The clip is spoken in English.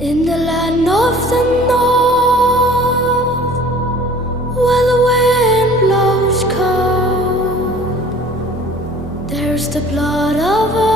In the land of the north, where the wind blows cold, there's the blood of